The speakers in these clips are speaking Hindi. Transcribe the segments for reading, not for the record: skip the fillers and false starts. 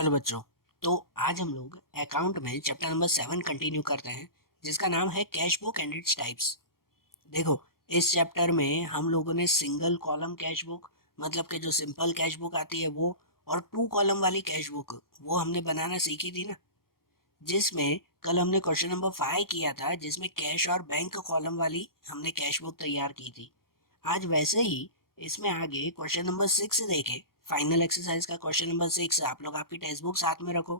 चलो बच्चों, तो आज हम लोग अकाउंट में चैप्टर नंबर 7 कंटिन्यू करते हैं, जिसका नाम है cash book and its types. देखो, इस चैप्टर में हम लोगों ने सिंगल कॉलम कैश बुक मतलब कि जो सिंपल कैश बुक आती है वो, और 2 कॉलम वाली कैश बुक वो हमने बनाना सीखी थी ना, जिसमें कल हमने क्वेश्चन नंबर 5 किया था, जिसमें कैश और बैंक कॉलम वाली हमने कैश बुक तैयार की थी। आज वैसे ही इसमें आगे क्वेश्चन नंबर 6 देखे, फाइनल एक्सरसाइज का क्वेश्चन नंबर 6। आप लोग आपकी टेक्स्ट बुक साथ में रखो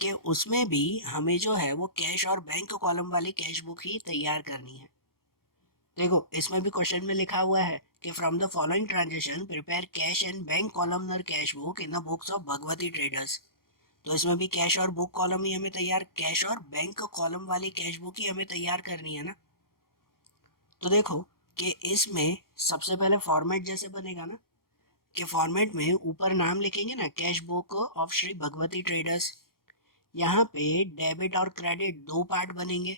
कि उसमें भी हमें जो है वो कैश और बैंक कॉलम वाली कैश बुक ही तैयार करनी है। देखो, इसमें भी क्वेश्चन में लिखा हुआ है कि from the following transaction prepare cash and bank columnar cash book in the books of Bhagwati traders. तो इसमें भी कैश और बुक कॉलम ही हमें तैयार, कैश और बैंक कॉलम वाली कैश बुक ही हमें तैयार करनी है ना। तो देखो कि इसमें सबसे पहले फॉर्मेट जैसे बनेगा ना, कि फॉर्मेट में ऊपर नाम लिखेंगे ना, cash book of Shri Bhagwati traders. यहाँ पे डेबिट और क्रेडिट दो पार्ट बनेंगे,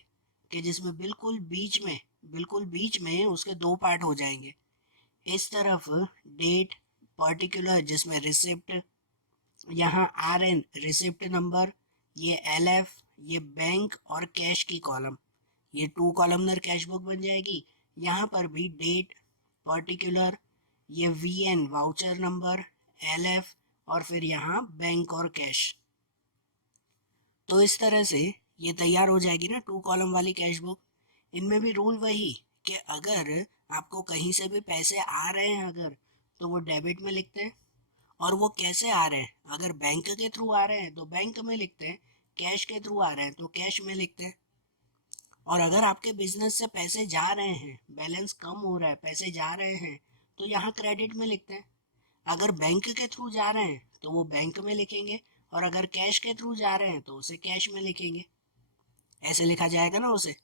कि जिसमें बिल्कुल बीच में उसके दो पार्ट हो जाएंगे। इस तरफ डेट पर्टिकुलर जिसमें रिसिप्ट, यहाँ आर एन रिसिप्ट नंबर, ये एल एफ ये बैंक और कैश की कॉलम, ये 2 कॉलमनर कैश बुक बन जाएगी। यहाँ पर भी डेट पर्टिकुलर, ये V N voucher number, L F और फिर यहाँ बैंक और कैश। तो इस तरह से ये तैयार हो जाएगी ना 2 कॉलम वाली कैश बुक। इनमें भी रूल वही कि अगर आपको कहीं से भी पैसे आ रहे हैं अगर, तो वो डेबिट में लिखते हैं। और वो कैसे आ रहे हैं, अगर बैंक के थ्रू आ रहे हैं तो बैंक में लिखते हैं, कैश के थ्रू आ रहे हैं तो कैश में लिखते हैं। और अगर आपके बिजनेस से पैसे जा रहे हैं, बैलेंस कम हो रहा है, पैसे जा रहे हैं, तो यहाँ क्रेडिट में लिखते हैं। अगर बैंक के थ्रू जा रहे हैं तो वो बैंक में लिखेंगे, और अगर कैश के थ्रू जा रहे हैं तो उसे कैश में लिखेंगे। ऐसे लिखा जाएगा ना उसे,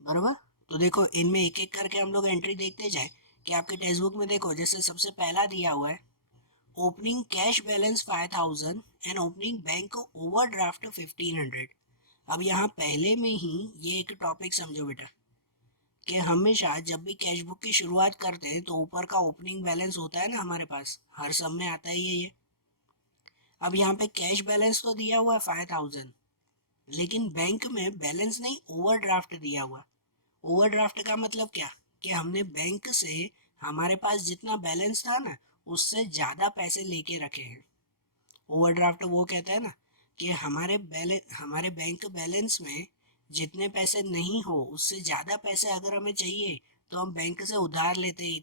बराबर। तो देखो, इनमें एक एक करके हम लोग एंट्री देखते जाए कि आपके टेक्स्ट बुक में देखो, जैसे सबसे पहला दिया हुआ है opening cash balance 5000 and opening bank overdraft 1500। अब यहाँ पहले में ही ये एक टॉपिक समझो बेटा, कि हमेशा जब भी कैश बुक की शुरुआत करते हैं तो ऊपर का ओपनिंग बैलेंस होता है ना, हमारे पास हर सब में आता है ये। अब यहाँ पे कैश बैलेंस तो दिया हुआ है 5000, लेकिन बैंक में बैलेंस नहीं, ओवरड्राफ्ट दिया हुआ। ओवरड्राफ्ट का मतलब क्या, कि हमने बैंक से हमारे पास जितना बैलेंस था ना, उससे ज़्यादा पैसे लेके रखे हैं। ओवरड्राफ्ट वो कहता है ना कि हमारे बैंक बैलेंस में जितने पैसे नहीं हो, उससे ज़्यादा पैसे अगर हमें चाहिए तो हम बैंक से उधार लेते हैं।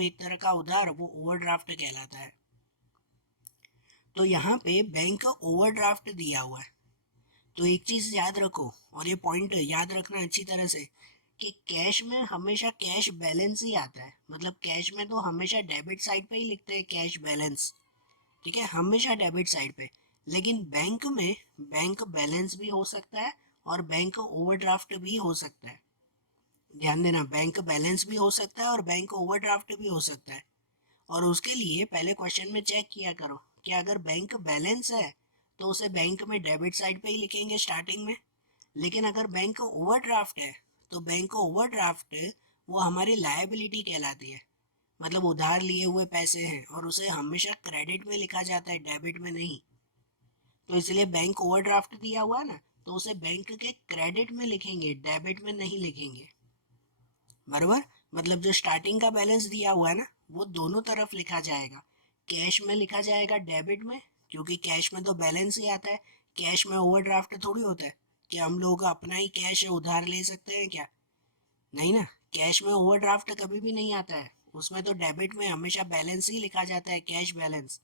एक तरह का उधार वो ओवरड्राफ्ट कहलाता है। तो यहाँ पे बैंक ओवरड्राफ्ट दिया हुआ है। तो एक चीज़ याद रखो, और ये पॉइंट याद रखना अच्छी तरह से, कि कैश में हमेशा कैश बैलेंस ही आता है। मतलब कैश में तो हमेशा डेबिट साइड पे ही लिखते हैं कैश बैलेंस, ठीक है, हमेशा डेबिट साइड पे। लेकिन बैंक में बैंक बैलेंस भी हो सकता है और बैंक ओवरड्राफ्ट भी हो सकता है। ध्यान देना, बैंक बैलेंस भी हो सकता है और बैंक ओवरड्राफ्ट भी हो सकता है। और उसके लिए पहले क्वेश्चन में चेक किया करो कि अगर बैंक बैलेंस है तो उसे बैंक में डेबिट साइड पे ही लिखेंगे स्टार्टिंग में। लेकिन अगर बैंक ओवरड्राफ्ट है तो बैंक ओवरड्राफ्ट वो हमारी लायबिलिटी कहलाती है। मतलब उधार लिए हुए पैसे हैं और उसे हमेशा क्रेडिट में लिखा जाता है, डेबिट में नहीं। तो इसलिए बैंक ओवरड्राफ्ट दिया हुआ है ना, तो उसे बैंक के क्रेडिट में लिखेंगे, डेबिट में नहीं लिखेंगे, बराबर। मतलब जो स्टार्टिंग का बैलेंस दिया हुआ है ना, वो दोनों तरफ लिखा जाएगा। कैश में लिखा जाएगा डेबिट में, क्योंकि कैश में तो बैलेंस ही आता है। कैश में ओवरड्राफ्ट थोड़ी होता है कि हम लोग अपना ही कैश उधार ले सकते हैं क्या, नहीं ना। कैश में ओवरड्राफ्ट कभी भी नहीं आता है, उसमें तो डेबिट में हमेशा बैलेंस ही लिखा जाता है, कैश बैलेंस।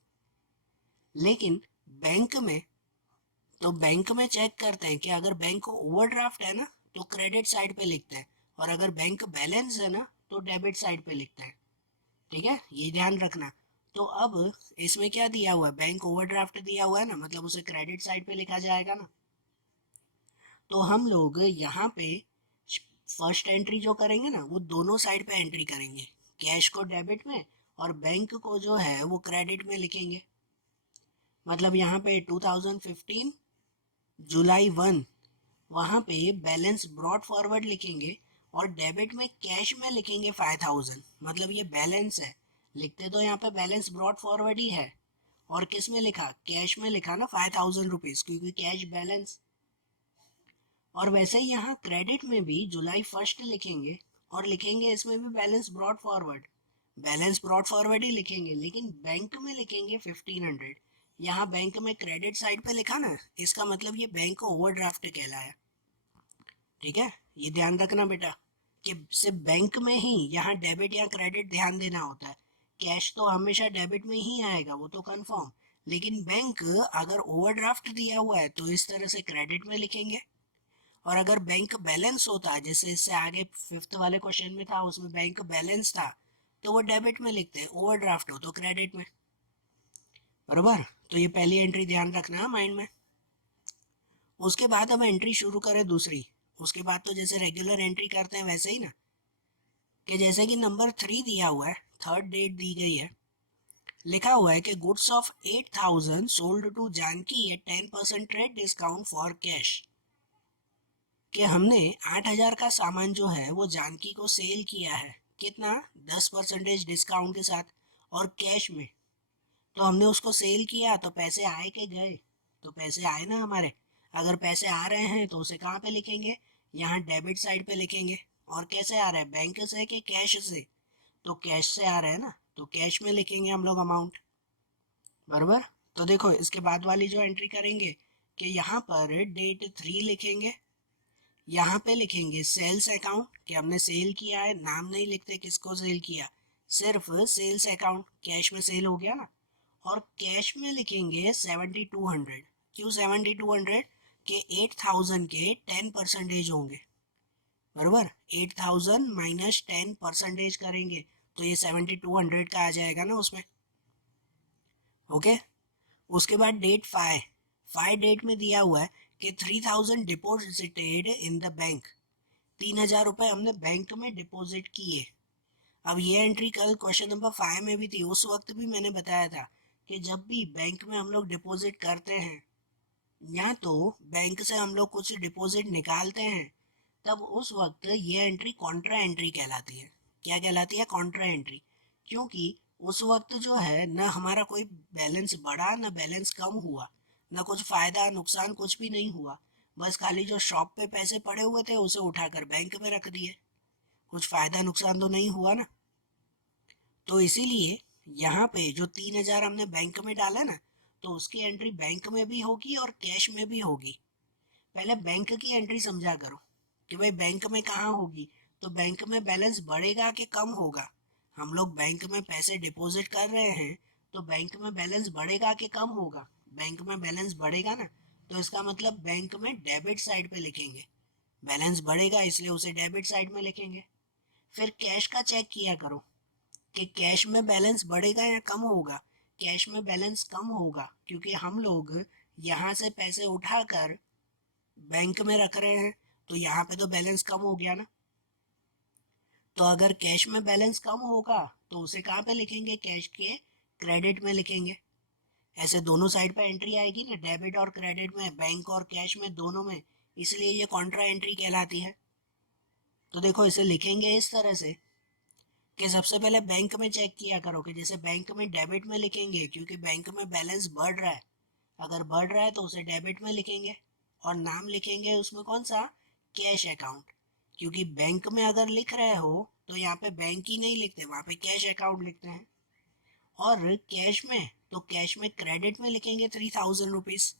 लेकिन बैंक में, तो बैंक में चेक करते हैं कि अगर बैंक ओवरड्राफ्ट है ना तो क्रेडिट साइड पे लिखते हैं, और अगर बैंक बैलेंस है ना तो डेबिट साइड पे लिखते हैं, ठीक है, ये ध्यान रखना। तो अब इसमें क्या दिया हुआ है, बैंक ओवरड्राफ्ट दिया हुआ है ना, मतलब उसे क्रेडिट साइड पे लिखा जाएगा ना। तो हम लोग यहाँ पे फर्स्ट एंट्री जो करेंगे ना, वो दोनों साइड पे एंट्री करेंगे, कैश को डेबिट में और बैंक को जो है वो क्रेडिट में लिखेंगे। मतलब यहाँ पे 2015 जुलाई 1, वहाँ पे बैलेंस ब्रॉड फॉरवर्ड लिखेंगे, और डेबिट में कैश में लिखेंगे 5000। मतलब ये बैलेंस है, लिखते तो यहाँ पे बैलेंस ब्रॉड फॉरवर्ड ही है, और किस में लिखा, कैश में लिखा ना 5000 रुपीज, क्योंकि कैश बैलेंस। और वैसे ही यहाँ क्रेडिट में भी जुलाई 1 लिखेंगे, और लिखेंगे इसमें भी balance brought forward, balance brought forward ही लिखेंगे, लेकिन बैंक में लिखेंगे 1500। यहाँ बैंक में क्रेडिट साइड पे लिखा ना, इसका मतलब ये बैंक को ओवरड्राफ्ट कहलाया। ठीक है, ये ध्यान रखना बेटा कि सिर्फ बैंक में ही यहाँ डेबिट या क्रेडिट ध्यान देना होता है। कैश तो हमेशा डेबिट में ही आएगा, वो तो कंफर्म, लेकिन बैंक अगर ओवरड्राफ्ट दिया हुआ है तो इस तरह से क्रेडिट में लिखेंगे। और अगर बैंक बैलेंस होता, जैसे इससे आगे 5th वाले क्वेश्चन में था, उसमें बैंक बैलेंस था, तो वो डेबिट में लिखते हैं, ओवरड्राफ्ट हो तो क्रेडिट में। बराबर, तो ये पहली एंट्री ध्यान रखना है माइंड में। उसके बाद हम एंट्री शुरू करें दूसरी। उसके बाद तो जैसे रेगुलर एंट्री करते हैं वैसे ही ना, कि जैसे कि नंबर 3 दिया हुआ है, थर्ड डेट दी गई है, लिखा हुआ है कि goods of 8000 sold to Janki at 10% trade discount for cash. कि हमने 8000 का सामान जो है वो जानकी को सेल किया है, कितना, 10% डिस्काउंट के साथ, और कैश में। तो हमने उसको सेल किया, तो पैसे आए के गए, तो पैसे आए ना हमारे। अगर पैसे आ रहे हैं तो उसे कहाँ पे लिखेंगे, यहाँ डेबिट साइड पे लिखेंगे। और कैसे आ रहे हैं, बैंक से कि कैश से, तो कैश से आ रहे हैं ना, तो कैश में लिखेंगे हम लोग अमाउंट। बराबर, तो देखो इसके बाद वाली जो एंट्री करेंगे कि यहाँ पर डेट 3 लिखेंगे, यहाँ पे लिखेंगे सेल्स अकाउंट कि हमने सेल किया है, नाम नहीं लिखते किसको सेल किया, सिर्फ सेल्स अकाउंट, कैश में सेल हो गया ना। और कैश में लिखेंगे 7200। क्यों 7200, के 8000 के 10% होंगे। बराबर, 8000 माइनस 10% करेंगे तो ये 7200 का आ जाएगा ना उसमें। ओके, उसके बाद डेट 5, 5 डेट में दिया हुआ है कि 3000 डिपॉजिटेड इन द बैंक, 3000 रुपये हमने बैंक में डिपॉजिट किए। अब ये एंट्री कल क्वेश्चन नंबर 5 में भी थी, उस वक्त भी मैंने बताया था कि जब भी बैंक में हम लोग डिपॉजिट करते हैं या तो बैंक से हम लोग कुछ डिपॉजिट निकालते हैं, तब उस वक्त ये एंट्री कॉन्ट्रा एंट्री कहलाती है। क्या कहलाती है, कॉन्ट्रा एंट्री। क्योंकि उस वक्त जो है ना हमारा कोई बैलेंस बढ़ा ना बैलेंस कम हुआ, ना कुछ फायदा नुकसान कुछ भी नहीं हुआ, बस खाली जो शॉप पे पैसे पड़े हुए थे उसे उठाकर बैंक में रख दिए, कुछ फायदा नुकसान तो नहीं हुआ ना। तो इसीलिए यहाँ पे जो 3000 हमने बैंक में डाला ना, तो उसकी एंट्री बैंक में भी होगी और कैश में भी होगी। पहले बैंक की एंट्री समझा करो कि भाई बैंक में कहाँ होगी, तो बैंक में बैलेंस बढ़ेगा कि कम होगा। हम लोग बैंक में पैसे डिपॉजिट कर रहे हैं, तो बैंक में बैलेंस बढ़ेगा कि कम होगा, बैंक में बैलेंस बढ़ेगा ना, तो इसका मतलब बैंक में डेबिट साइड पे लिखेंगे, बैलेंस बढ़ेगा इसलिए उसे डेबिट साइड में लिखेंगे। फिर कैश का चेक किया करो कि कैश में बैलेंस बढ़ेगा या कम होगा। कैश में बैलेंस कम होगा क्योंकि हम लोग यहाँ से पैसे उठाकर बैंक में रख रहे हैं, तो यहाँ पे तो बैलेंस कम हो गया ना। तो अगर कैश में बैलेंस कम होगा तो उसे कहाँ पे लिखेंगे, कैश के क्रेडिट में लिखेंगे। ऐसे दोनों साइड पे एंट्री आएगी ना, डेबिट और क्रेडिट में, बैंक और कैश में, दोनों में, इसलिए ये कॉन्ट्रा एंट्री कहलाती है। तो देखो इसे लिखेंगे इस तरह से कि सबसे पहले बैंक में चेक किया करो कि जैसे बैंक में डेबिट में लिखेंगे क्योंकि बैंक में बैलेंस बढ़ रहा है, अगर बढ़ रहा है तो उसे डेबिट में लिखेंगे। और नाम लिखेंगे उसमें कौन सा, कैश अकाउंट, क्योंकि बैंक में अगर लिख रहे हो तो यहाँ पे बैंक ही नहीं लिखते, वहाँ पे कैश अकाउंट लिखते हैं। और कैश में, तो कैश में क्रेडिट में लिखेंगे 3000 रुपीज़,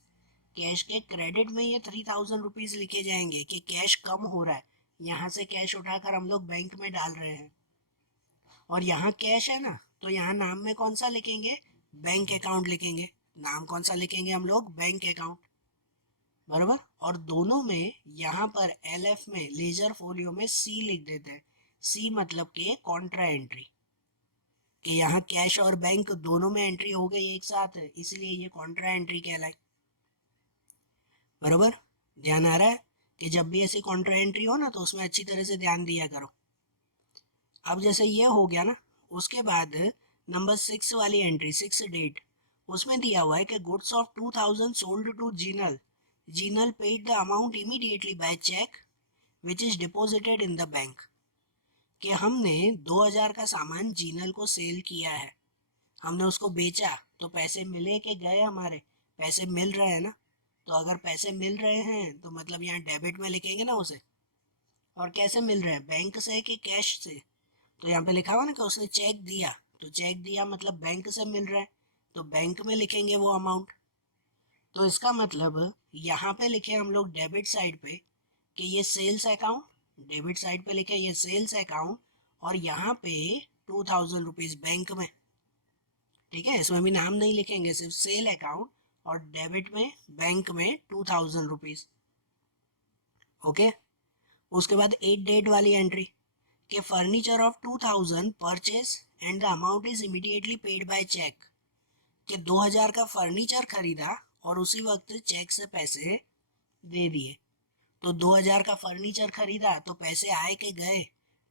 कैश के क्रेडिट में ये 3000 रुपीज़ लिखे जाएंगे कि कैश कम हो रहा है, यहाँ से कैश उठाकर हम लोग बैंक में डाल रहे हैं। और यहाँ कैश है ना, तो यहाँ नाम में कौन सा लिखेंगे, बैंक अकाउंट लिखेंगे। नाम कौन सा लिखेंगे हम लोग, बैंक अकाउंट। बराबर, और दोनों में यहाँ पर LF में, लेजर फोलियो में C लिख देते हैं। C मतलब कि कॉन्ट्रा एंट्री, कि यहाँ कैश और बैंक दोनों में एंट्री हो गई एक साथ, इसलिए ये कॉन्ट्रा एंट्री कहलाई। बराबर, ध्यान आ रहा है कि जब भी ऐसी कॉन्ट्रा एंट्री हो ना तो उसमें अच्छी तरह से ध्यान दिया करो। अब जैसे ये हो गया ना, उसके बाद नंबर 6 वाली एंट्री, 6 डेट, उसमें दिया हुआ है कि goods of 2000 sold to Jinal, Jinal paid the amount immediately by cheque which is deposited in the bank. कि हमने 2000 का सामान जीनल को सेल किया है, हमने उसको बेचा, तो पैसे मिले कि गए हमारे? पैसे मिल रहे हैं ना। तो अगर पैसे मिल रहे हैं तो मतलब यहाँ डेबिट में लिखेंगे ना उसे। और कैसे मिल रहे हैं, बैंक से कि कैश से? तो यहाँ पे लिखा हुआ ना कि उसने चेक दिया, तो चेक दिया मतलब बैंक से मिल रहा है, तो बैंक में लिखेंगे वो अमाउंट। तो इसका मतलब यहाँ पे लिखे हम लोग डेबिट साइड पे कि ये सेल्स अकाउंट, डेबिट साइड पे लिखे ये सेल्स अकाउंट, और यहाँ पे 2000 रुपीज़ बैंक में। ठीक है, इसमें भी नाम नहीं लिखेंगे, सिर्फ सेल अकाउंट, और डेबिट में बैंक में 2000 रुपीज़। ओके। उसके बाद 8 डेट वाली एंट्री कि furniture of 2000 purchase and the amount is immediately paid by cheque, कि 2000 का फर्नीचर खरीदा और उसी वक्त चेक से पैसे दे दिए। तो 2000 का फर्नीचर खरीदा तो पैसे आए के गए?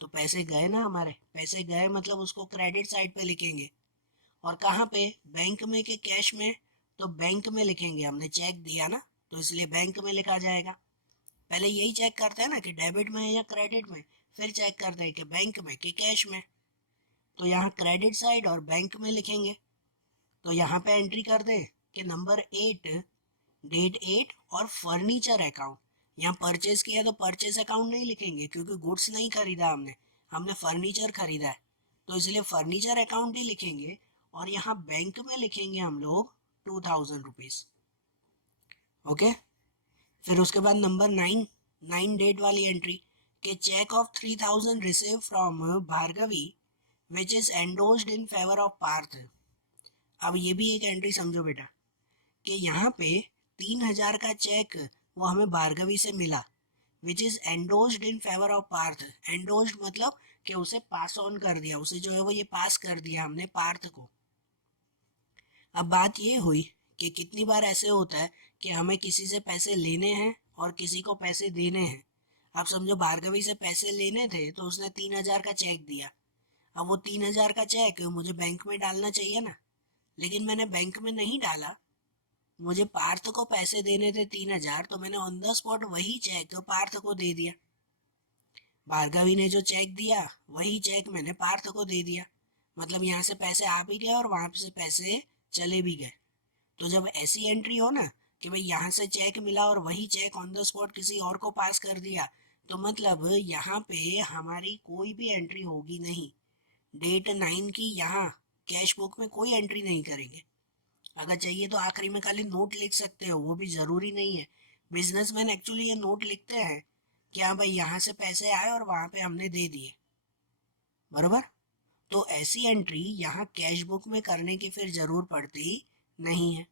तो पैसे गए ना हमारे, पैसे गए मतलब उसको क्रेडिट साइड पे लिखेंगे। और कहाँ पे, बैंक में कि कैश में? तो बैंक में लिखेंगे, हमने चेक दिया ना, तो इसलिए बैंक में लिखा जाएगा। पहले यही चेक करते हैं ना कि डेबिट में है या क्रेडिट में, फिर चेक करते हैं कि बैंक में कि कैश में। तो यहाँ क्रेडिट साइड और बैंक में लिखेंगे। तो यहाँ पे एंट्री कर दें कि नंबर 8, डेट 8 और फर्नीचर अकाउंट। यहाँ परचेज किया तो परचेज अकाउंट नहीं लिखेंगे क्योंकि गुड्स नहीं खरीदा हमने, हमने फर्नीचर खरीदा है, तो इसलिए फर्नीचर अकाउंट ही लिखेंगे। और यहाँ बैंक में लिखेंगे हम लोग 2000 रुपीज़। ओके। फिर उसके बाद नंबर 9, 9 डेट वाली एंट्री के cheque of 3000 receive from Bhargavi which is endorsed in favour of Parth. अब ये भी एक एंट्री समझो बेटा कि यहाँ पे 3000 का चेक वो हमें भार्गवी से मिला, which is endorsed in favour of Parth. Endorsed मतलब कि उसे पास ऑन कर दिया, उसे जो है वो ये पास कर दिया हमने पार्थ को। अब बात ये हुई कि कितनी बार ऐसे होता है कि हमें किसी से पैसे लेने हैं और किसी को पैसे देने हैं। अब समझो भार्गवी से पैसे लेने थे तो उसने 3000 का चेक दिया। अब वो 3000 का चेक मुझे बैंक में डालना चाहिए ना, लेकिन मैंने बैंक में नहीं डाला। मुझे पार्थ को पैसे देने थे 3000, तो मैंने ऑन द स्पॉट वही चेक पार्थ को दे दिया। भार्गवी ने जो चेक दिया वही चेक मैंने पार्थ को दे दिया, मतलब यहाँ से पैसे आ भी गए और वहां से पैसे चले भी गए। तो जब ऐसी एंट्री हो ना कि भाई यहाँ से चेक मिला और वही चेक ऑन द स्पॉट किसी और को पास कर दिया, तो मतलब यहाँ पे हमारी कोई भी एंट्री होगी नहीं। डेट 9 की यहाँ कैश बुक में कोई एंट्री नहीं करेंगे। अगर चाहिए तो आखिरी में खाली नोट लिख सकते हो, वो भी जरूरी नहीं है। बिजनेसमैन एक्चुअली ये नोट लिखते हैं कि हाँ भाई यहाँ से पैसे आए और वहां पे हमने दे दिए, बरोबर। तो ऐसी एंट्री यहाँ कैश बुक में करने की फिर जरूर पड़ती नहीं है।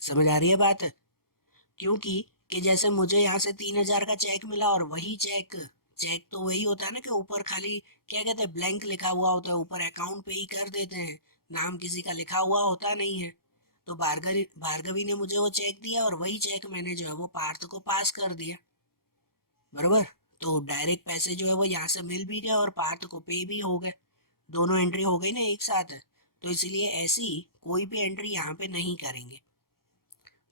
समझ आ रही है बात? क्योंकि कि जैसे मुझे यहाँ से 3000 का चेक मिला और वही चेक, चेक तो वही होता है ना कि ऊपर खाली क्या कहते हैं ब्लैंक लिखा हुआ होता है, ऊपर अकाउंट पे ही कर देते हैं, नाम किसी का लिखा हुआ होता नहीं है। तो भार्गवी भार्गवी ने मुझे वो चेक दिया और वही चेक मैंने जो है वो पार्थ को पास कर दिया, बराबर। तो डायरेक्ट पैसे जो है वो यहाँ से मिल भी गए और पार्थ को पे भी हो गए, दोनों एंट्री हो गई ना एक साथ। तो इसलिए ऐसी कोई भी एंट्री यहाँ पे नहीं करेंगे।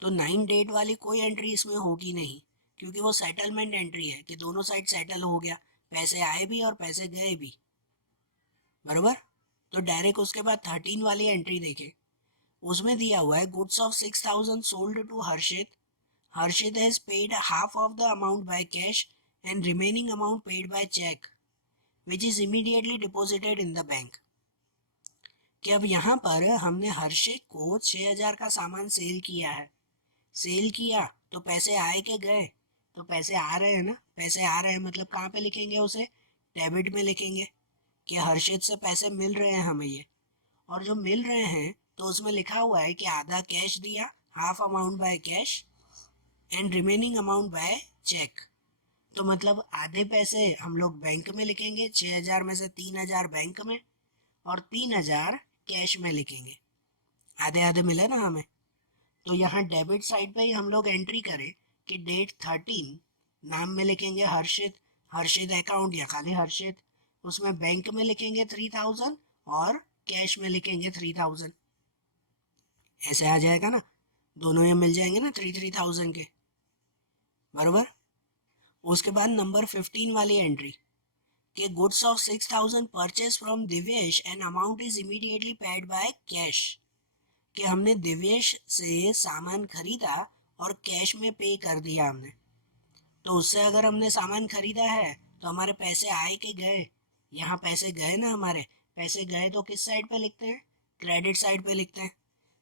तो 9 डेट वाली कोई एंट्री इसमें होगी नहीं, क्योंकि वो सेटलमेंट एंट्री है कि दोनों साइड सेटल हो गया, पैसे आए भी और पैसे गए भी, बरोबर। तो डायरेक्ट उसके बाद 13 वाली एंट्री देखें, उसमें दिया हुआ है goods of 6000 sold to Harshit, Harshit has paid half of the amount by cash and remaining amount paid by cheque which is immediately deposited in the bank. कि अब यहाँ पर हमने हर्षित को 6000 का सामान सेल किया है, सेल किया तो पैसे आए के गए? तो पैसे आ रहे हैं ना, पैसे आ रहे हैं मतलब कहाँ पे लिखेंगे उसे? डेबिट में लिखेंगे कि हर्षित से पैसे मिल रहे हैं हमें ये। और जो मिल रहे हैं तो उसमें लिखा हुआ है कि आधा कैश दिया, half amount by cash and remaining amount by cheque. तो मतलब आधे पैसे हम लोग बैंक में लिखेंगे, 6000 में से 3000 बैंक में और 3000 कैश में लिखेंगे। आधे आधे मिले ना हमें। तो यहाँ डेबिट साइड पे ही हम लोग एंट्री करें कि डेट 13, नाम में लिखेंगे हर्षित, हर्षित अकाउंट या खाली हर्षित, उसमें बैंक में लिखेंगे 3000 और कैश में लिखेंगे 3000। ऐसे आ जाएगा ना, दोनों ये मिल जाएंगे ना 3000 के, बरोबर। उसके बाद नंबर 15 वाली एंट्री कि goods of 6000 purchase from Divesh and amount is immediately paid by cash. कि हमने दिव्येश से सामान खरीदा और कैश में पे कर दिया हमने। तो उससे अगर हमने सामान खरीदा है तो हमारे पैसे आए कि गए? यहाँ पैसे गए ना हमारे। पैसे गए तो किस साइड पे लिखते हैं? क्रेडिट साइड पे लिखते हैं।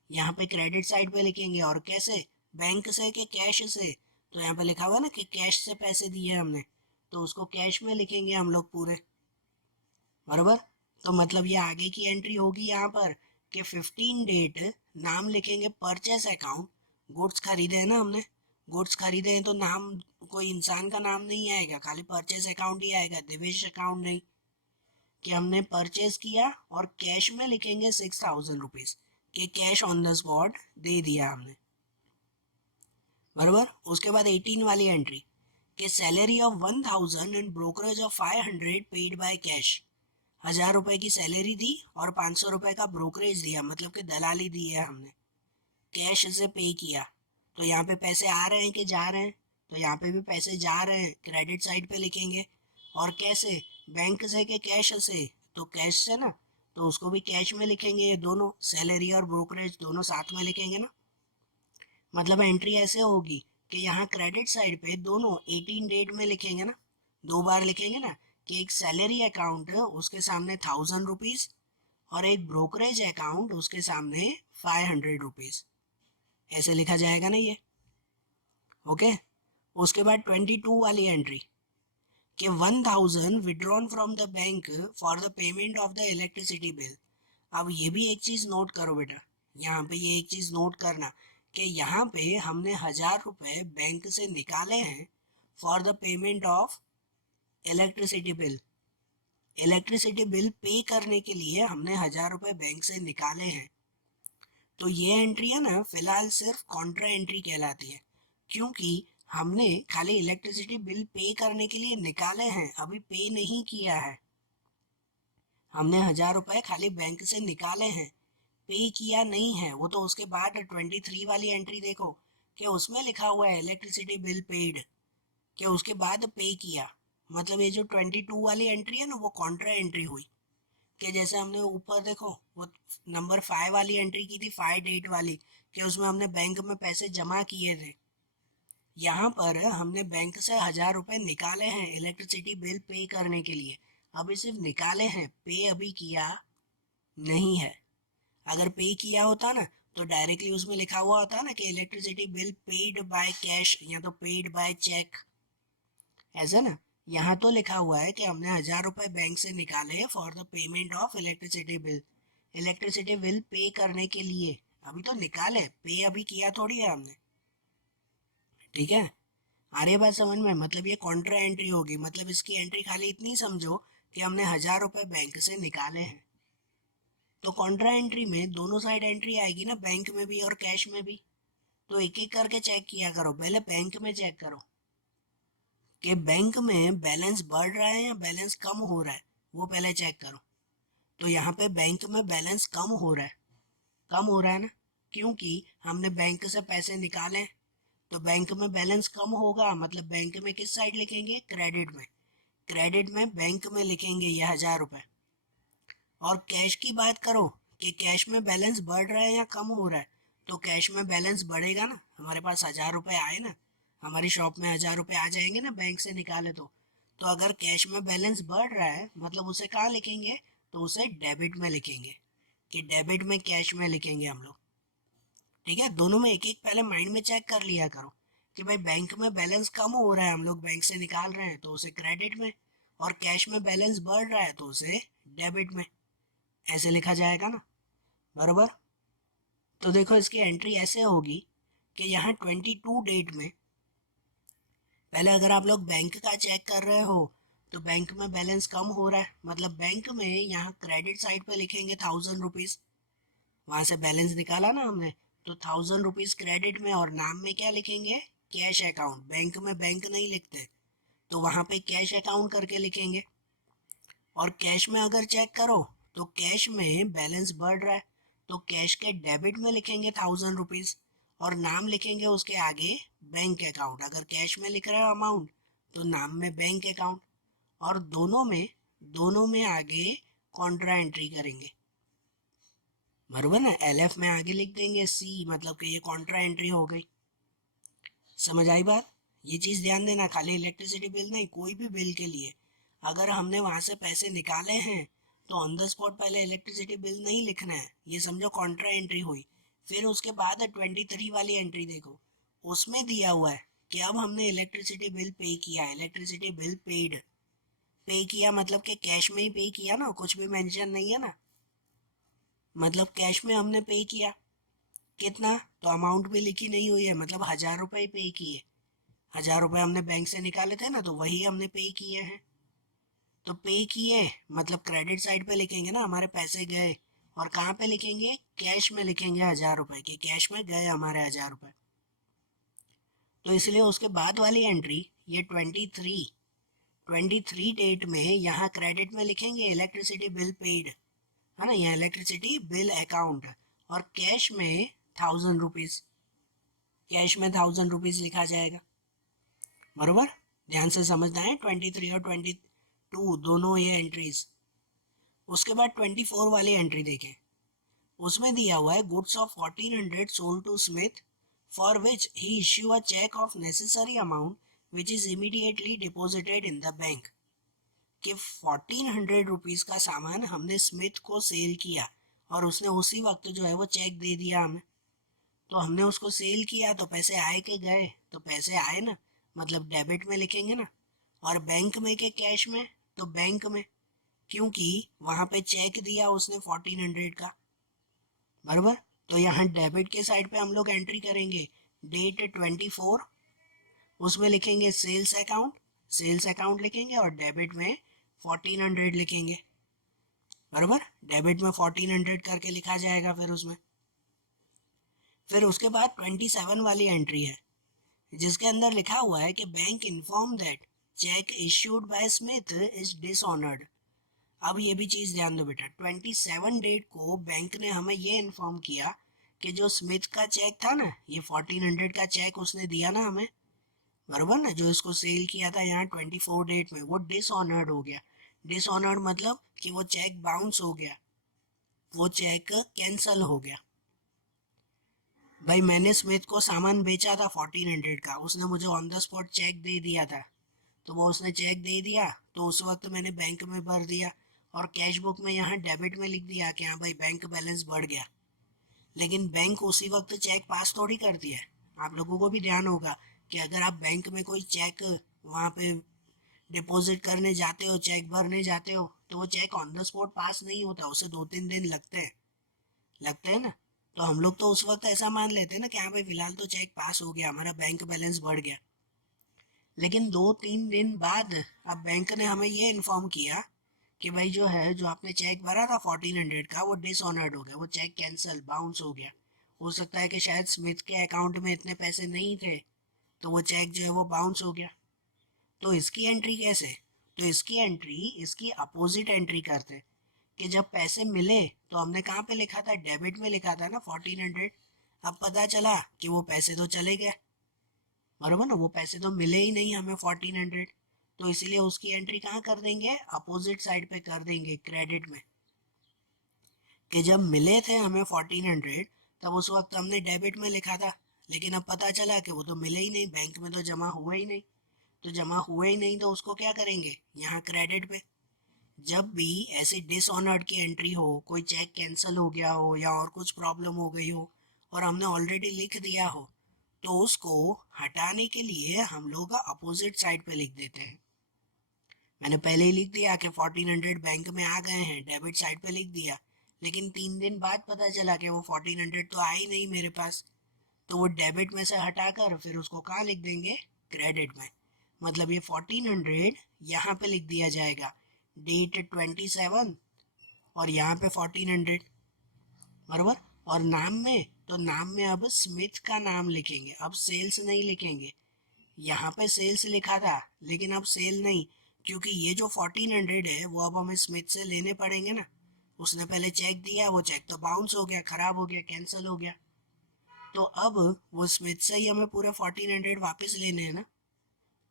यहाँ पे क्रेडिट साइड पे लिखेंगे। और कैसे? बैंक से कि कैश से? तो यहाँ पे लिखा हुआ ना कि कैश से पैसे दिए हमने, तो उसको कैश में लिखेंगे हम लोग पूरे। बराबर। तो मतलब ये आगे की एंट्री होगी यहाँ पर कि 15 डेट, नाम लिखेंगे परचेस अकाउंट। गुड्स खरीदे हैं ना हमने, गुड्स खरीदे हैं तो नाम, कोई इंसान का नाम नहीं आएगा, खाली परचेस अकाउंट ही आएगा, दिवेश अकाउंट नहीं। कि हमने परचेस किया और कैश में लिखेंगे 6000 रुपीज कि कैश ऑन द स्पॉट दे दिया हमने। बराबर। उसके बाद 18 वाली एंट्री कि salary of 1000 and brokerage of 500 paid by cash. 1000 रुपए की सैलरी दी और 500 रुपए का ब्रोकरेज दिया, मतलब कि दलाली दी है हमने, कैश से पे किया। तो यहाँ पे पैसे आ रहे हैं कि जा रहे हैं? तो यहाँ पे भी पैसे जा रहे हैं, क्रेडिट साइड पे लिखेंगे। और कैसे? बैंक से कि कैश से? तो कैश से ना, तो उसको भी कैश में लिखेंगे। ये दोनों सैलरी और ब्रोकरेज दोनों साथ में लिखेंगे ना। मतलब एंट्री ऐसे होगी कि यहाँ क्रेडिट साइड पे दोनों 18 डेट में लिखेंगे ना, दो बार लिखेंगे ना, कि एक सैलरी अकाउंट उसके सामने 1000 रुपीज और एक ब्रोकरेज अकाउंट उसके सामने 500 रुपीज। ऐसे लिखा जाएगा ना ये। ओके। उसके बाद 22 वाली एंट्री कि 1000 withdrawn from the bank for the payment of the electricity bill. अब ये भी एक चीज नोट करो बेटा, यहाँ पे ये एक चीज नोट करना कि यहाँ पे हमने 1000 रुपए बैंक से निकाले हैं for the payment of electricity bill. Electricity bill pay करने के लिए हमने 1000 रुपए बैंक से निकाले हैं। तो ये एंट्री है ना, फिलहाल सिर्फ कॉन्ट्रा एंट्री कहलाती है, क्योंकि हमने खाली इलेक्ट्रिसिटी बिल पे करने के लिए निकाले हैं, अभी पे नहीं किया है। हमने 1000 रुपए खाली बैंक से निकाले हैं, पे किया नहीं है। वो तो उसके बाद 23 वाली एंट्री देखो कि उसमें लिखा हुआ है इलेक्ट्रिसिटी बिल पेड, कि उसके बाद पे किया। मतलब ये जो 22 वाली एंट्री है ना, वो कॉन्ट्रा एंट्री हुई। कि जैसे हमने ऊपर देखो वो नंबर 5 वाली एंट्री की थी, 5 डेट वाली, कि उसमें हमने बैंक में पैसे जमा किए थे। यहाँ पर हमने बैंक से 1000 रुपए निकाले हैं इलेक्ट्रिसिटी बिल पे करने के लिए। अभी सिर्फ निकाले हैं, पे अभी किया नहीं है। अगर पे किया होता ना तो डायरेक्टली उसमें लिखा हुआ होता ना कि electricity bill paid by cash या तो पेड बाय चेक, ऐसा ना। यहाँ तो लिखा हुआ है कि हमने 1000 रुपए बैंक से निकाले for the payment of electricity bill, electricity bill pay करने के लिए। अभी तो निकाले, पे अभी किया थोड़ी है हमने। ठीक है, आ रही है बात समझ में? मतलब ये कॉन्ट्रा एंट्री होगी। मतलब इसकी एंट्री खाली इतनी समझो कि हमने 1000 रुपए बैंक से निकाले हैं। तो कॉन्ट्रा एंट्री में दोनों साइड एंट्री आएगी ना, बैंक में भी और कैश में भी। तो एक एक करके चेक किया करो। पहले बैंक में चेक करो कि बैंक में बैलेंस बढ़ रहा है या बैलेंस कम हो रहा है, वो पहले चेक करो। तो यहाँ पे बैंक में बैलेंस कम हो रहा है। कम हो रहा है ना, क्योंकि हमने बैंक से पैसे निकाले हैं। तो बैंक में बैलेंस कम होगा, मतलब बैंक में किस साइड लिखेंगे? क्रेडिट में। क्रेडिट में बैंक में लिखेंगे ये 1000 रुपए। और कैश की बात करो कि कैश में बैलेंस बढ़ रहा है या कम हो रहा है, तो कैश में बैलेंस बढ़ेगा ना। हमारे पास 1000 रुपए आए ना, हमारी शॉप में 1000 रुपए आ जाएंगे ना बैंक से निकाले तो अगर कैश में बैलेंस बढ़ रहा है मतलब उसे कहाँ लिखेंगे? तो उसे डेबिट में लिखेंगे, कि डेबिट में कैश में लिखेंगे हम लोग। ठीक है, दोनों में एक एक पहले माइंड में चेक कर लिया करो कि भाई बैंक में बैलेंस कम हो रहा है, हम लोग बैंक से निकाल रहे हैं तो उसे क्रेडिट में, और कैश में बैलेंस बढ़ रहा है तो उसे डेबिट में। ऐसे लिखा जाएगा ना। बराबर। तो देखो इसकी एंट्री ऐसे होगी कि यहाँ 22 डेट में, पहले अगर आप लोग बैंक का चेक कर रहे हो तो बैंक में बैलेंस कम हो रहा है, मतलब बैंक में यहाँ क्रेडिट साइड पे लिखेंगे 1000 रुपीज। वहां से बैलेंस निकाला ना हमने, तो 1000 रुपीज क्रेडिट में, और नाम में क्या लिखेंगे? Cash account. बैंक में बैंक नहीं लिखते, तो वहां पे कैश अकाउंट करके लिखेंगे। और कैश में अगर चेक करो तो कैश में बैलेंस बढ़ रहा है, तो कैश के डेबिट में लिखेंगे 1000 रुपीज, और नाम लिखेंगे उसके आगे बैंक अकाउंट। अगर कैश में लिख रहे हो अमाउंट तो नाम में बैंक अकाउंट, और दोनों में आगे कॉन्ट्रा एंट्री करेंगे। बरोबर ना। LF में आगे लिख देंगे C, मतलब कि ये कॉन्ट्रा एंट्री हो गई। समझ आई बात। ये चीज़ ध्यान देना, खाली इलेक्ट्रिसिटी बिल नहीं, कोई भी बिल के लिए अगर हमने वहां से पैसे निकाले हैं तो ऑन द स्पॉट पहले इलेक्ट्रिसिटी बिल नहीं लिखना है, ये समझो कॉन्ट्रा एंट्री हुई। फिर उसके बाद 23 वाली एंट्री देखो, उसमें दिया हुआ है कि अब हमने इलेक्ट्रिसिटी बिल पे किया, इलेक्ट्रिसिटी बिल पेड। पे किया मतलब कि कैश में ही पे किया ना, कुछ भी मेंशन नहीं है ना, मतलब कैश में हमने पे किया। कितना, तो अमाउंट भी लिखी नहीं हुई है, मतलब 1000 रुपये पे किए। 1000 रुपये हमने बैंक से निकाले थे ना, तो वही हमने पे किए हैं। तो पे किए मतलब क्रेडिट साइड पे लिखेंगे ना, हमारे पैसे गए। और कहाँ पे लिखेंगे, कैश में लिखेंगे 1000 रुपये की, कैश में गए हमारे 1000 रुपये। तो इसलिए उसके बाद वाली एंट्री ये 23 डेट में यहाँ क्रेडिट में लिखेंगे इलेक्ट्रिसिटी बिल पेड, है ना, यहाँ इलेक्ट्रिसिटी बिल अकाउंट। और कैश में 1000 रुपीज़, कैश में 1000 रुपीज़ लिखा जाएगा। बरोबर, ध्यान से समझना है। 23 और 22 दोनों ये एंट्रीज। उसके बाद 24 वाली एंट्री देखें, उसमें दिया हुआ है goods of 1400 sold to Smith for which he issue a cheque of necessary amount which is immediately deposited in the bank. कि 1400 रुपीज़ का सामान हमने स्मिथ को सेल किया और उसने उसी वक्त जो है वो चेक दे दिया हमें। तो हमने उसको सेल किया तो पैसे आए के गए, तो पैसे आए ना, मतलब डेबिट में लिखेंगे ना। और बैंक में के कैश में, तो बैंक में, क्योंकि वहां पे चेक दिया उसने 1400 का। बराबर, तो यहाँ डेबिट के साइड पे हम लोग एंट्री करेंगे डेट 24, उसमें लिखेंगे सेल्स अकाउंट, सेल्स अकाउंट लिखेंगे और डेबिट में 1400 लिखेंगे। बराबर, डेबिट में 1400 करके लिखा जाएगा फिर उसमें। फिर उसके बाद 27 वाली एंट्री है जिसके अंदर लिखा हुआ है कि bank inform that check issued by Smith is dishonoured. अब ये भी चीज़ ध्यान दो बेटा, 27 डेट को बैंक ने हमें ये इन्फॉर्म किया कि जो स्मिथ का चेक था ना, ये 1400 का चेक उसने दिया ना हमें, बराबर ना, जो इसको सेल किया था यहाँ 24 डेट में, वो डिसऑनर्ड हो गया। डिसऑनर्ड मतलब कि वो चेक बाउंस हो गया, वो चेक कैंसल हो गया। भाई मैंने स्मिथ को सामान बेचा था 1400 का, उसने मुझे ऑन द स्पॉट चेक दे दिया था, तो वो उसने चेक दे दिया, तो उस वक्त मैंने बैंक में भर दिया और कैश बुक में यहाँ डेबिट में लिख दिया कि हाँ भाई बैंक बैलेंस बढ़ गया। लेकिन बैंक उसी वक्त चेक पास थोड़ी करती है। आप लोगों को भी ध्यान होगा कि अगर आप बैंक में कोई चेक वहाँ पे डिपॉजिट करने जाते हो, चेक भरने जाते हो, तो वो चेक ऑन द स्पॉट पास नहीं होता, उसे 2-3 दिन लगते हैं ना। तो हम लोग तो उस वक्त ऐसा मान लेते हैं ना कि हाँ भाई फिलहाल तो चेक पास हो गया, हमारा बैंक बैलेंस बढ़ गया। लेकिन 2-3 दिन बाद अब बैंक ने हमें ये इन्फॉर्म किया कि भाई जो है, जो आपने चेक भरा था 1400 का, वो डिसऑनर्ड हो गया, वो चेक कैंसिल बाउंस हो गया। हो सकता है कि शायद स्मिथ के अकाउंट में इतने पैसे नहीं थे, तो वो चेक जो है वो बाउंस हो गया। तो इसकी एंट्री कैसे, तो इसकी एंट्री इसकी अपोजिट एंट्री करते कि जब पैसे मिले तो हमने कहाँ पे लिखा था, डेबिट में लिखा था ना 1400। अब पता चला कि वो पैसे तो चले गए, बराबर ना, वो पैसे तो मिले ही नहीं हमें 1400। तो इसलिए उसकी एंट्री कहाँ कर देंगे, अपोजिट साइड पे कर देंगे, क्रेडिट में। कि जब मिले थे हमें 1400 तब उस वक्त हमने डेबिट में लिखा था, लेकिन अब पता चला कि वो तो मिले ही नहीं, बैंक में तो जमा हुए ही नहीं। तो जमा हुए ही नहीं तो उसको क्या करेंगे, यहाँ क्रेडिट पे। जब भी ऐसी डिसऑनर्ड की एंट्री हो, कोई चेक कैंसिल हो गया हो या और कुछ प्रॉब्लम हो गई हो और हमने ऑलरेडी लिख दिया हो, तो उसको हटाने के लिए हम लोग अपोजिट साइड पे लिख देते हैं। मैंने पहले ही लिख दिया कि 1400 बैंक में आ गए हैं, डेबिट साइड पे लिख दिया। लेकिन 3 दिन बाद पता चला कि वो 1400 तो आए नहीं मेरे पास, तो वो डेबिट में से हटाकर फिर उसको कहाँ लिख देंगे, क्रेडिट में। मतलब ये 1400 यहाँ पे लिख दिया जाएगा डेट 27 और यहाँ पे 1400, बराबर। और नाम में, तो नाम में अब स्मिथ का नाम लिखेंगे, अब सेल्स नहीं लिखेंगे। यहाँ पे सेल्स लिखा था लेकिन अब सेल नहीं, क्योंकि ये जो 1400 है वो अब हमें स्मिथ से लेने पड़ेंगे ना। उसने पहले चेक दिया, वो चेक तो बाउंस हो गया, खराब हो गया, कैंसिल हो गया। तो अब वो स्मिथ से ही हमें पूरे 1400 वापस लेने हैं ना।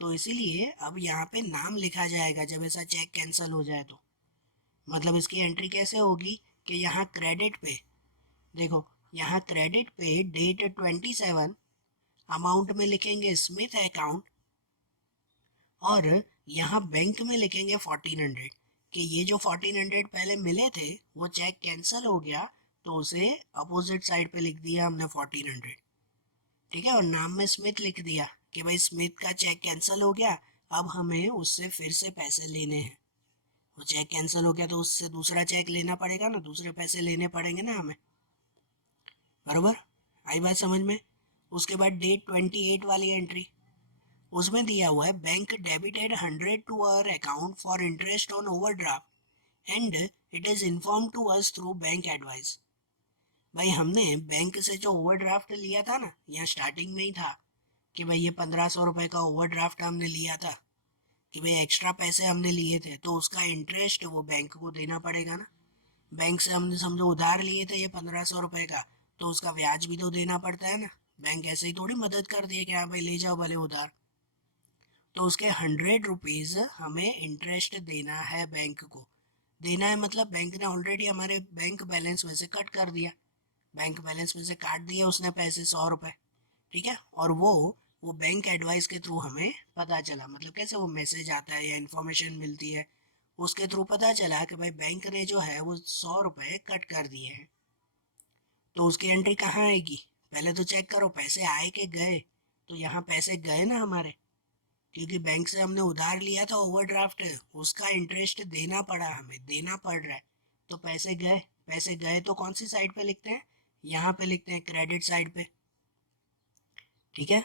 तो इसीलिए अब यहाँ पे नाम लिखा जाएगा जब ऐसा चेक कैंसिल हो जाए तो। मतलब इसकी एंट्री कैसे होगी कि यहाँ क्रेडिट पे देखो यहाँ क्रेडिट पे डेट 27, अमाउंट में लिखेंगे स्मिथ अकाउंट, और यहाँ बैंक में लिखेंगे 1400, कि ये जो 1400 पहले मिले थे वो चेक कैंसिल हो गया, तो उसे अपोजिट साइड पे लिख दिया हमने 1400। ठीक है, और नाम में स्मिथ लिख दिया कि भाई स्मिथ का चेक कैंसिल हो गया, अब हमें उससे फिर से पैसे लेने हैं। वो चेक कैंसिल हो गया तो उससे दूसरा चेक लेना पड़ेगा ना, दूसरे पैसे लेने पड़ेंगे ना हमें, बरोबर। आई बात समझ में। उसके बाद डेट 28 वाली एंट्री, उसमें दिया हुआ है bank debited 100 to our account for interest on overdraft and it is inform to us through bank advice. भाई हमने बैंक से जो ओवरड्राफ्ट लिया था ना, यहाँ स्टार्टिंग में ही था कि भाई ये 1500 रुपये का ओवरड्राफ्ट हमने लिया था, कि भाई एक्स्ट्रा पैसे हमने लिए थे तो उसका इंटरेस्ट वो बैंक को देना पड़ेगा ना। बैंक से हमने समझो उधार लिए थे ये 1500 रुपये का, तो उसका ब्याज भी तो देना पड़ता है ना। बैंक ऐसे ही थोड़ी मदद कर दिए कि हाँ भाई ले जाओ भले उधार, तो उसके 100 रुपीज़ हमें इंटरेस्ट देना है बैंक को। देना है मतलब बैंक ने ऑलरेडी हमारे बैंक बैलेंस में से कट कर दिया, बैंक बैलेंस में से काट दिया उसने पैसे 100 रुपये। ठीक है, और वो बैंक एडवाइस के थ्रू हमें पता चला, मतलब कैसे वो मैसेज आता है या इन्फॉर्मेशन मिलती है, उसके थ्रू पता चला कि भाई बैंक ने जो है वो 100 रुपये कट कर दिए हैं। तो उसकी एंट्री कहाँ आएगी, पहले तो चेक करो पैसे आए के गए। तो यहाँ पैसे गए ना हमारे, क्योंकि बैंक से हमने उधार लिया था ओवरड्राफ्ट, उसका इंटरेस्ट देना पड़ा, हमें देना पड़ रहा है, तो पैसे गए। पैसे गए तो कौन सी साइड पे लिखते हैं, यहाँ पे लिखते हैं क्रेडिट साइड पे। ठीक है,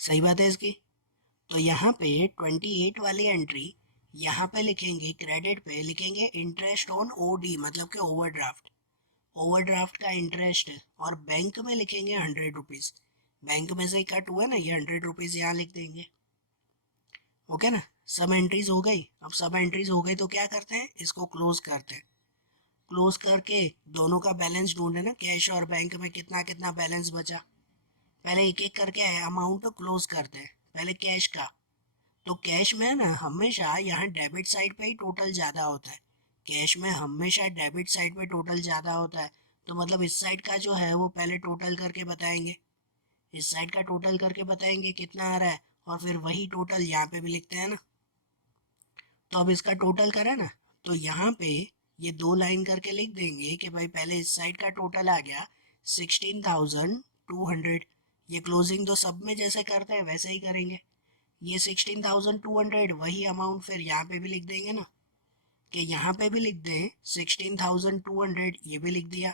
सही बात है इसकी। तो यहाँ पे 28 वाली एंट्री, यहाँ पे लिखेंगे क्रेडिट पे लिखेंगे इंटरेस्ट ऑन ओडी, मतलब कि ओवरड्राफ्ट, ओवरड्राफ्ट का इंटरेस्ट, और बैंक में लिखेंगे 100 रुपीज़। बैंक में से ही कट हुआ ना, ये 100 रुपीज़ यहाँ लिख देंगे। ओके ना, सब एंट्रीज हो गई। अब सब एंट्रीज हो गई तो क्या करते हैं, इसको क्लोज करते हैं। क्लोज करके दोनों का बैलेंस ढूंढे ना, कैश और बैंक में कितना कितना बैलेंस बचा। पहले एक एक करके अमाउंट क्लोज करते हैं, पहले कैश का। तो कैश में ना हमेशा यहाँ डेबिट साइड पे ही टोटल ज़्यादा होता है, कैश में हमेशा डेबिट साइड पे टोटल ज़्यादा होता है। तो मतलब इस साइड का जो है वो पहले टोटल करके बताएंगे, इस साइड का टोटल करके बताएंगे कितना आ रहा है, और फिर वही टोटल यहाँ पे भी लिखते हैं ना। तो अब इसका टोटल करें ना, तो यहाँ पे ये दो लाइन करके लिख देंगे कि भाई पहले इस साइड का टोटल आ गया 16,200। ये क्लोजिंग तो सब में जैसे करते हैं वैसे ही करेंगे। ये 16,200 वही अमाउंट फिर यहाँ पे भी लिख देंगे ना, कि यहाँ पे भी लिख दें 16,200, ये भी लिख दिया।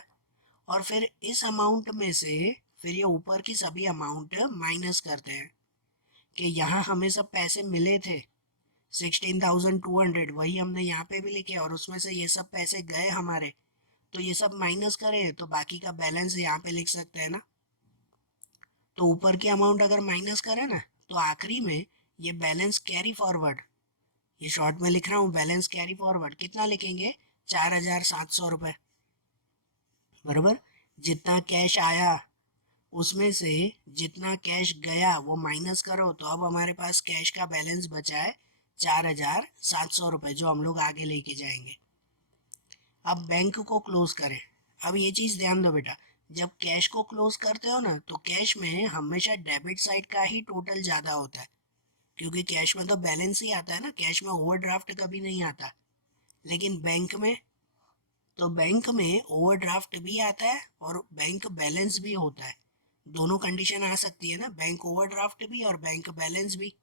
और फिर इस अमाउंट में से फिर ये ऊपर की सभी अमाउंट माइनस करते हैं, कि यहाँ हमें सब पैसे मिले थे 16,200, वही हमने यहाँ पे भी लिखे, और उसमें से ये सब पैसे गए हमारे, तो ये सब माइनस करें तो बाकी का बैलेंस यहाँ पे लिख सकते हैं ना। तो ऊपर की अमाउंट अगर माइनस करें ना, तो आखिरी में ये बैलेंस कैरी फॉरवर्ड, ये शॉर्ट में लिख रहा हूँ, बैलेंस कैरी फॉरवर्ड कितना लिखेंगे, 4,700 रुपये, बराबर। जितना कैश आया उसमें से जितना कैश गया वो माइनस करो, तो अब हमारे पास कैश का बैलेंस बचा है 4,700 रुपये, जो हम लोग आगे लेके जाएंगे। अब बैंक को क्लोज करें। अब ये चीज़ ध्यान दो बेटा, जब कैश को क्लोज करते हो ना, तो कैश में हमेशा डेबिट साइड का ही टोटल ज़्यादा होता है, क्योंकि कैश में तो बैलेंस ही आता है ना, कैश में ओवरड्राफ्ट कभी नहीं आता। लेकिन बैंक में, तो बैंक में ओवरड्राफ्ट भी आता है और बैंक बैलेंस भी होता है, दोनों कंडीशन आ सकती है ना, बैंक ओवरड्राफ्ट भी और बैंक बैलेंस भी।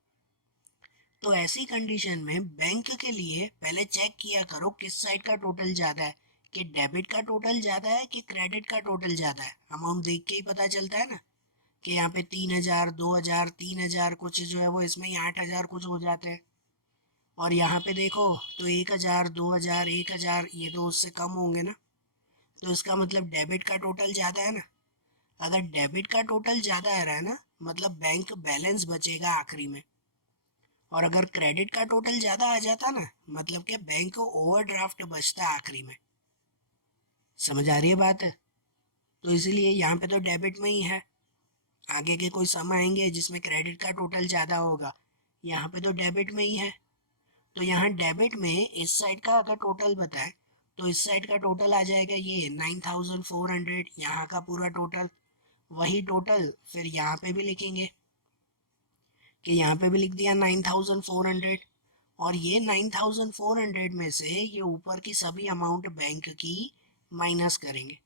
तो ऐसी कंडीशन में बैंक के लिए पहले चेक किया करो किस साइड का टोटल ज़्यादा है, कि डेबिट का टोटल ज़्यादा है कि क्रेडिट का टोटल ज़्यादा है। अमाउंट देख के ही पता चलता है ना, कि यहाँ पे 3,000, 2,000, 3,000 कुछ जो है वो इसमें ही 8,000 कुछ हो जाते हैं, और यहाँ पे देखो तो 1,000, 2,000, 1,000, ये तो उससे कम होंगे ना। तो इसका मतलब डेबिट का टोटल ज़्यादा है ना। अगर डेबिट का टोटल ज़्यादा आ रहा है ना, मतलब बैंक बैलेंस बचेगा आखिरी में। और अगर क्रेडिट का टोटल ज़्यादा आ जाता ना, मतलब कि बैंक को ओवरड्राफ्ट बचता आखिरी में। समझ आ रही है बात है। तो इसीलिए यहाँ पे तो डेबिट में ही है, आगे के कोई सम आएंगे जिसमें क्रेडिट का टोटल ज़्यादा होगा, यहाँ पे तो डेबिट में ही है। तो यहाँ डेबिट में इस साइड का अगर टोटल बताए तो इस साइड का टोटल आ जाएगा ये 9400, यहाँ का पूरा टोटल, वही टोटल फिर यहाँ पे भी लिखेंगे कि यहाँ पे भी लिख दिया 9400, और ये 9400 में से ये ऊपर की सभी अमाउंट बैंक की माइनस करेंगे।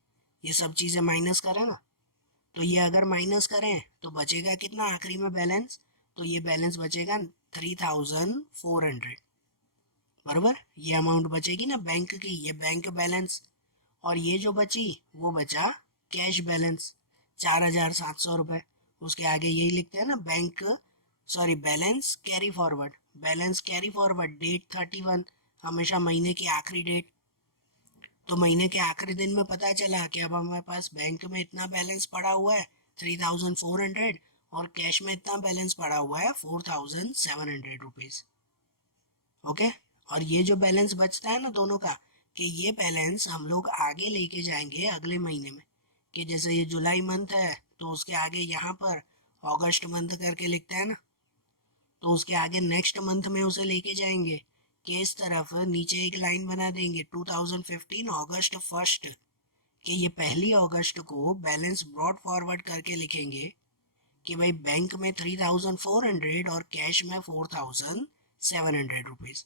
ये सब चीज़ें माइनस करें ना, तो ये अगर माइनस करें तो बचेगा कितना आखिरी में बैलेंस, तो ये बैलेंस बचेगा 3400, बराबर। ये अमाउंट बचेगी ना बैंक की, ये बैंक बैलेंस। और ये जो बची वो बचा कैश बैलेंस 4700 रुपये। उसके आगे यही लिखते हैं ना, bank sorry balance carry forward, balance carry forward date 31, हमेशा महीने की आखिरी डेट। तो महीने के आखिरी दिन में पता चला कि अब हमारे पास बैंक में इतना बैलेंस पड़ा हुआ है 3400, और कैश में इतना बैलेंस पड़ा हुआ है 4700 रुपीज़। ओके। और ये जो बैलेंस बचता है ना दोनों का, कि ये बैलेंस हम लोग आगे लेके जाएंगे अगले महीने में, कि जैसे ये जुलाई मंथ है तो उसके आगे यहाँ पर अगस्त मंथ करके लिखते हैं ना, तो उसके आगे नेक्स्ट मंथ में उसे लेके जाएंगे कि इस तरफ नीचे एक लाइन बना देंगे 2015 अगस्त फर्स्ट, कि ये 1 अगस्त को बैलेंस ब्रॉड फॉरवर्ड करके लिखेंगे कि भाई बैंक में 3400 और कैश में 4700 रुपीज़,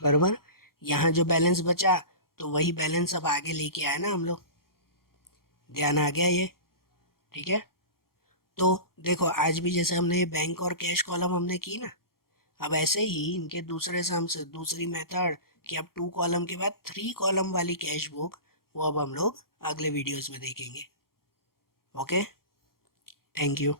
बराबर। यहाँ जो बैलेंस बचा तो वही बैलेंस अब आगे लेके आए ना हम लोग, ध्यान आ गया ये, ठीक है। तो देखो आज भी जैसे हमने ये बैंक और कैश कॉलम हमने की ना, अब ऐसे ही इनके दूसरे सम से दूसरी मेथड कि अब 2 कॉलम के बाद 3 कॉलम वाली कैश बुक, वो अब हम लोग अगले वीडियोस में देखेंगे। Okay, thank you.